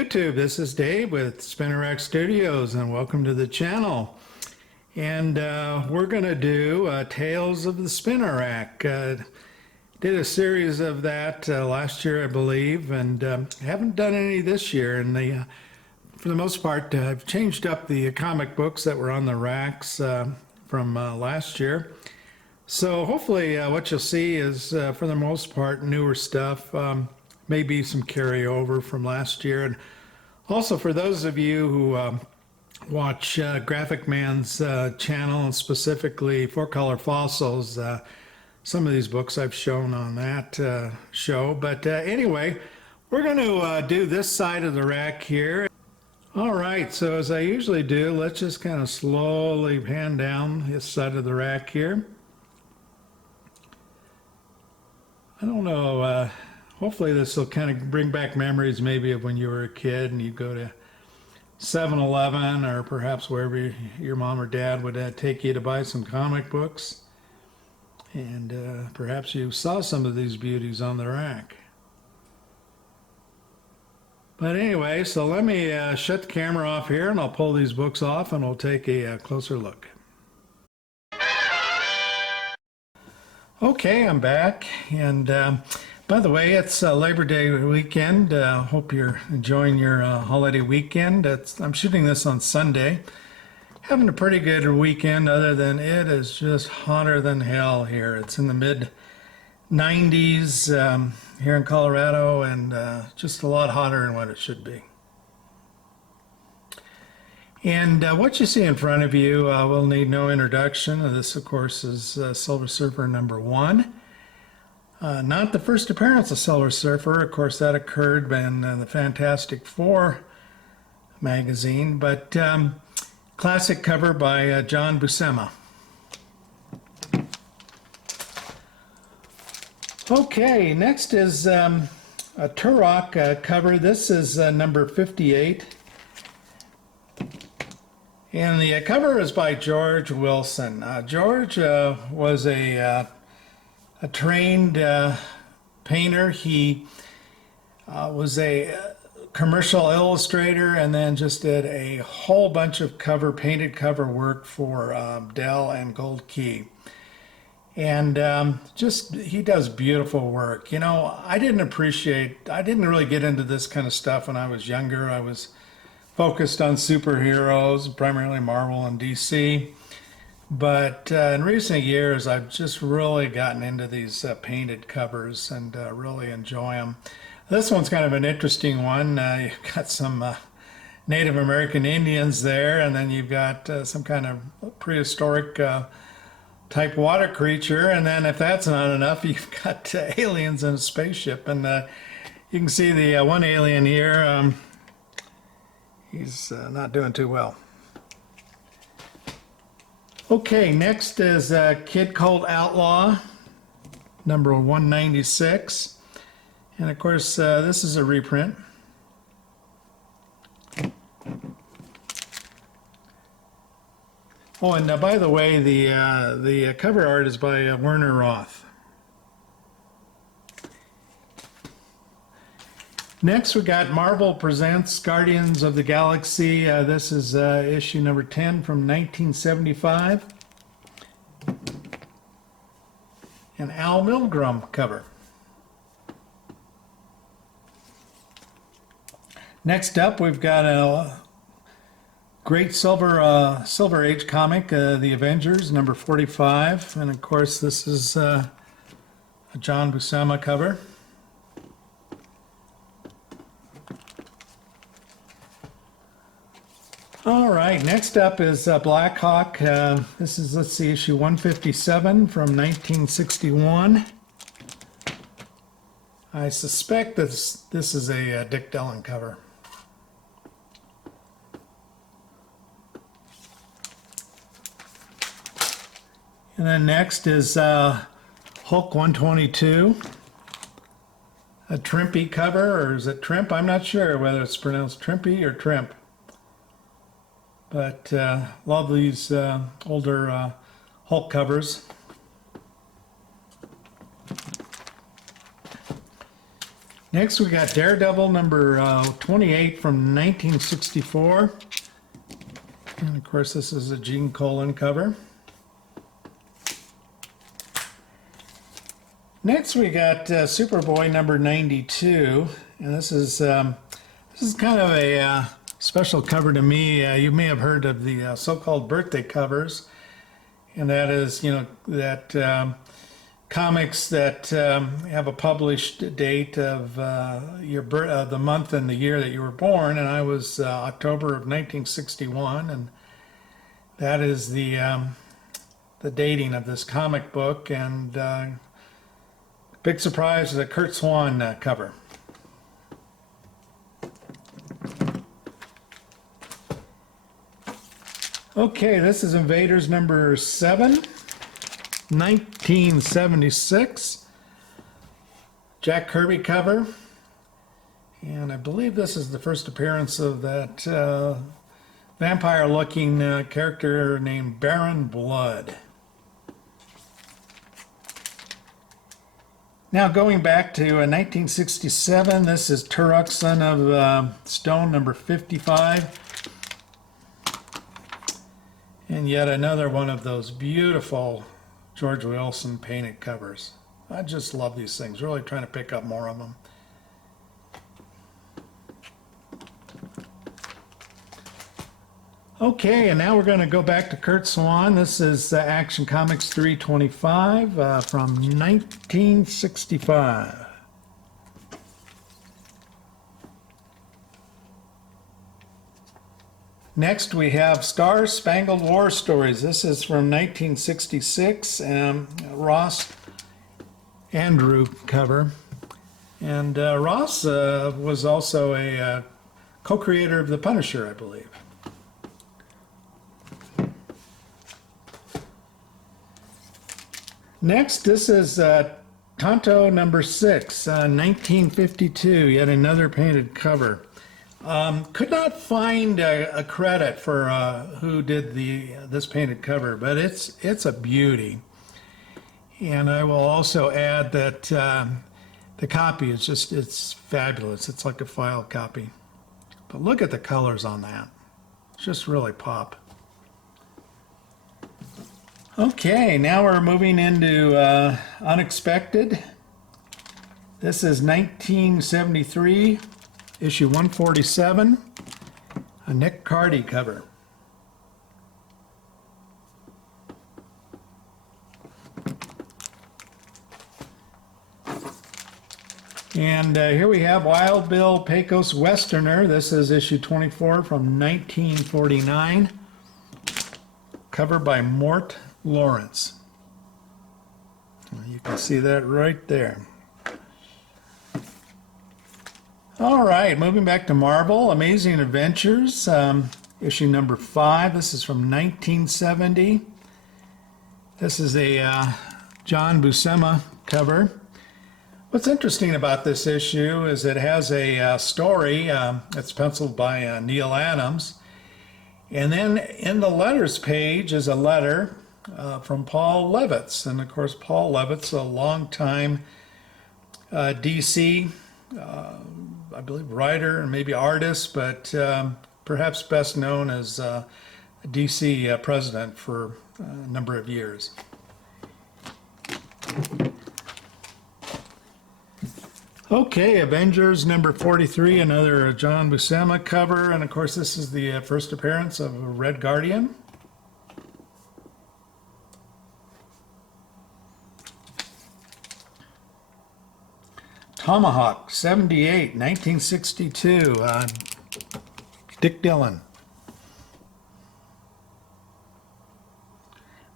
YouTube. This is Dave with Spinner Rack Studios, and welcome to the channel. And we're going to do Tales of the Spinner Rack. Did a series of that last year, I believe, and haven't done any this year. And for the most part, I've changed up the comic books that were on the racks from last year. So hopefully what you'll see is, for the most part, newer stuff. Maybe some carryover from last year. And also for those of you who watch Graphic Man's channel, and specifically Four Color Fossils, some of these books I've shown on that show. But anyway, we're going to do this side of the rack here. All right, so as I usually do, let's just kind of slowly pan down this side of the rack here. I don't know, hopefully this will kind of bring back memories maybe of when you were a kid and you go to 7-Eleven or perhaps wherever your mom or dad would take you to buy some comic books. And perhaps you saw some of these beauties on the rack. But anyway, so let me shut the camera off here and I'll pull these books off and we'll take a closer look. Okay, I'm back, and by the way, it's Labor Day weekend. Hope you're enjoying your holiday weekend. I'm shooting this on Sunday. Having a pretty good weekend, other than it is just hotter than hell here. It's in the mid-90s here in Colorado, and just a lot hotter than what it should be. And what you see in front of you will need no introduction. This, of course, is Silver Surfer #1. Not the first appearance of Silver Surfer. Of course, that occurred in the Fantastic Four magazine, but classic cover by John Buscema. Okay, next is a Turok cover. This is number 58. And the cover is by George Wilson. George was a trained painter. He was a commercial illustrator and then just did a whole bunch of painted cover work for Dell and Gold Key. And he does beautiful work. You know, I didn't really get into this kind of stuff when I was younger. I was focused on superheroes, primarily Marvel and DC. But in recent years, I've just really gotten into these painted covers and really enjoy them. This one's kind of an interesting one. You've got some Native American Indians there, and then you've got some kind of prehistoric type water creature. And then if that's not enough, you've got aliens in a spaceship. And you can see the one alien here. He's not doing too well. Okay, next is a kid called Outlaw, number 196. And of course, this is a reprint. Oh, and by the way, the cover art is by Werner Roth. Next, we got Marvel Presents Guardians of the Galaxy. This is issue number 10 from 1975. An Al Milgrom cover. Next up, we've got a great Silver Age comic, The Avengers, number 45. And of course, this is a John Buscema cover. All right, next up is Blackhawk. This is, let's see, issue 157 from 1961. I suspect this is a Dick Dillon cover. And then next is Hulk 122. A Trimpy cover, or is it Trimp? I'm not sure whether it's pronounced Trimpy or Trimp. But love these older Hulk covers. Next, we got Daredevil number 28 from 1964. And of course, this is a Gene Colan cover. Next, we got Superboy number 92. And this is kind of a special cover to me. You may have heard of the so-called birthday covers. And that is, that comics that have a published date of the month and the year that you were born, and I was October of 1961, and that is the dating of this comic book. And big surprise is a Kurt Swan cover. Okay, this is Invaders number 7. 1976, Jack Kirby cover, and I believe this is the first appearance of that vampire-looking character named Baron Blood. Now going back to 1967, this is Turok, Son of Stone, number 55. And yet another one of those beautiful George Wilson painted covers. I just love these things. Really trying to pick up more of them. Okay, and now we're going to go back to Kurt Swan. This is Action Comics 325 from 1965. Next, we have Star Spangled War Stories. This is from 1966, Ross Andrew cover. And Ross was also a co-creator of The Punisher, I believe. Next, this is Tonto number 6, 1952, yet another painted cover. Could not find a credit for who did this painted cover, but it's a beauty. And I will also add that the copy is it's fabulous. It's like a file copy. But look at the colors on that. It's just really pop. Okay, now we're moving into Unexpected. This is 1973. Issue 147, a Nick Cardy cover. And here we have Wild Bill Pecos Westerner. This is issue 24 from 1949, cover by Mort Lawrence. You can see that right there. All right, moving back to Marvel, Amazing Adventures, issue number 5. This is from 1970. This is a John Buscema cover. What's interesting about this issue is it has a story that's penciled by Neil Adams. And then in the letters page is a letter from Paul Levitz. And of course, Paul Levitz, a longtime DC I believe writer and maybe artist, but perhaps best known as DC president for a number of years. Okay, Avengers number 43, another John Buscema cover, and of course this is the first appearance of Red Guardian. Tomahawk, 78, 1962, Dick Dillon.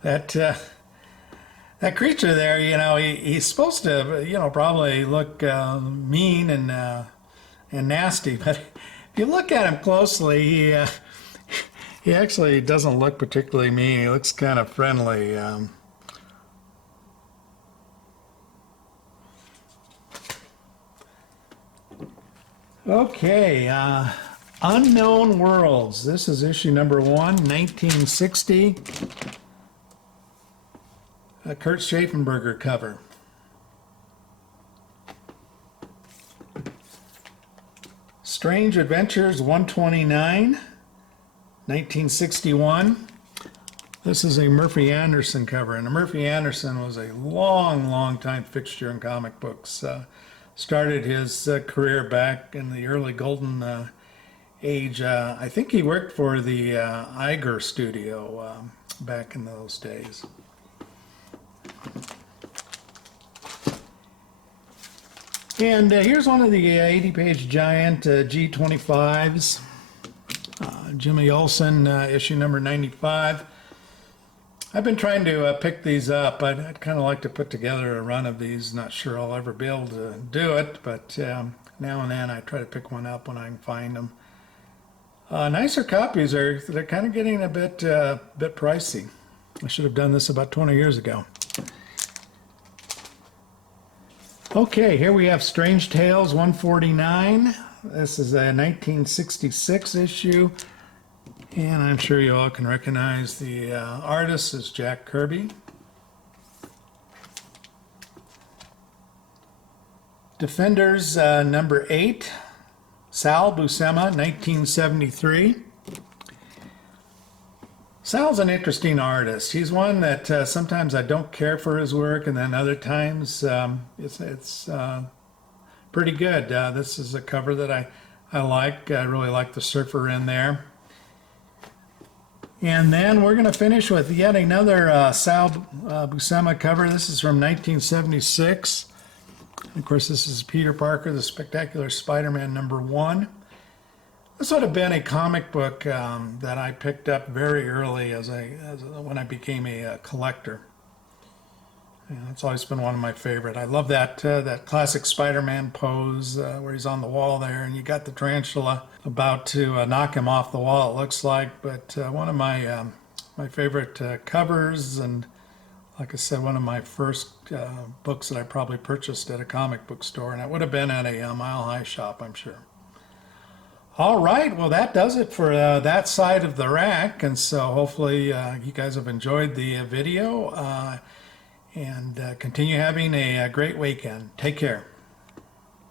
That creature there, he's supposed to, probably look mean and nasty, but if you look at him closely, he actually doesn't look particularly mean. He looks kind of friendly. Okay, Unknown Worlds. This is issue number 1, 1960. A Kurt Schaffenberger cover. Strange Adventures 129, 1961. This is a Murphy Anderson cover, and Murphy Anderson was a long time fixture in comic books. Started his career back in the early golden age. I think he worked for the Iger studio back in those days. And here's one of the 80-page giant G25s. Jimmy Olsen, issue number 95. I've been trying to pick these up. I'd kind of like to put together a run of these. Not sure I'll ever be able to do it, but now and then I try to pick one up when I can find them. Nicer copies they're kind of getting a bit pricey. I should have done this about 20 years ago. Okay, here we have Strange Tales 149. This is a 1966 issue, and I'm sure you all can recognize the artist is Jack Kirby. Defenders number 8, Sal Buscema, 1973. Sal's an interesting artist. He's one that sometimes I don't care for his work, and then other times it's pretty good. This is a cover that I like. I really like the surfer in there. And then we're going to finish with yet another Sal Buscema cover. This is from 1976. And of course, this is Peter Parker, the Spectacular Spider-Man #1. This would have been a comic book that I picked up very early when I became a collector. It's always been one of my favorite. I love that classic Spider-Man pose where he's on the wall there, and you got the tarantula about to knock him off the wall, it looks like. But one of my favorite covers, and like I said, one of my first books that I probably purchased at a comic book store, and it would have been at a Mile High shop, I'm sure. All right, well, that does it for that side of the rack, and so hopefully you guys have enjoyed the video, and continue having a great weekend. Take care.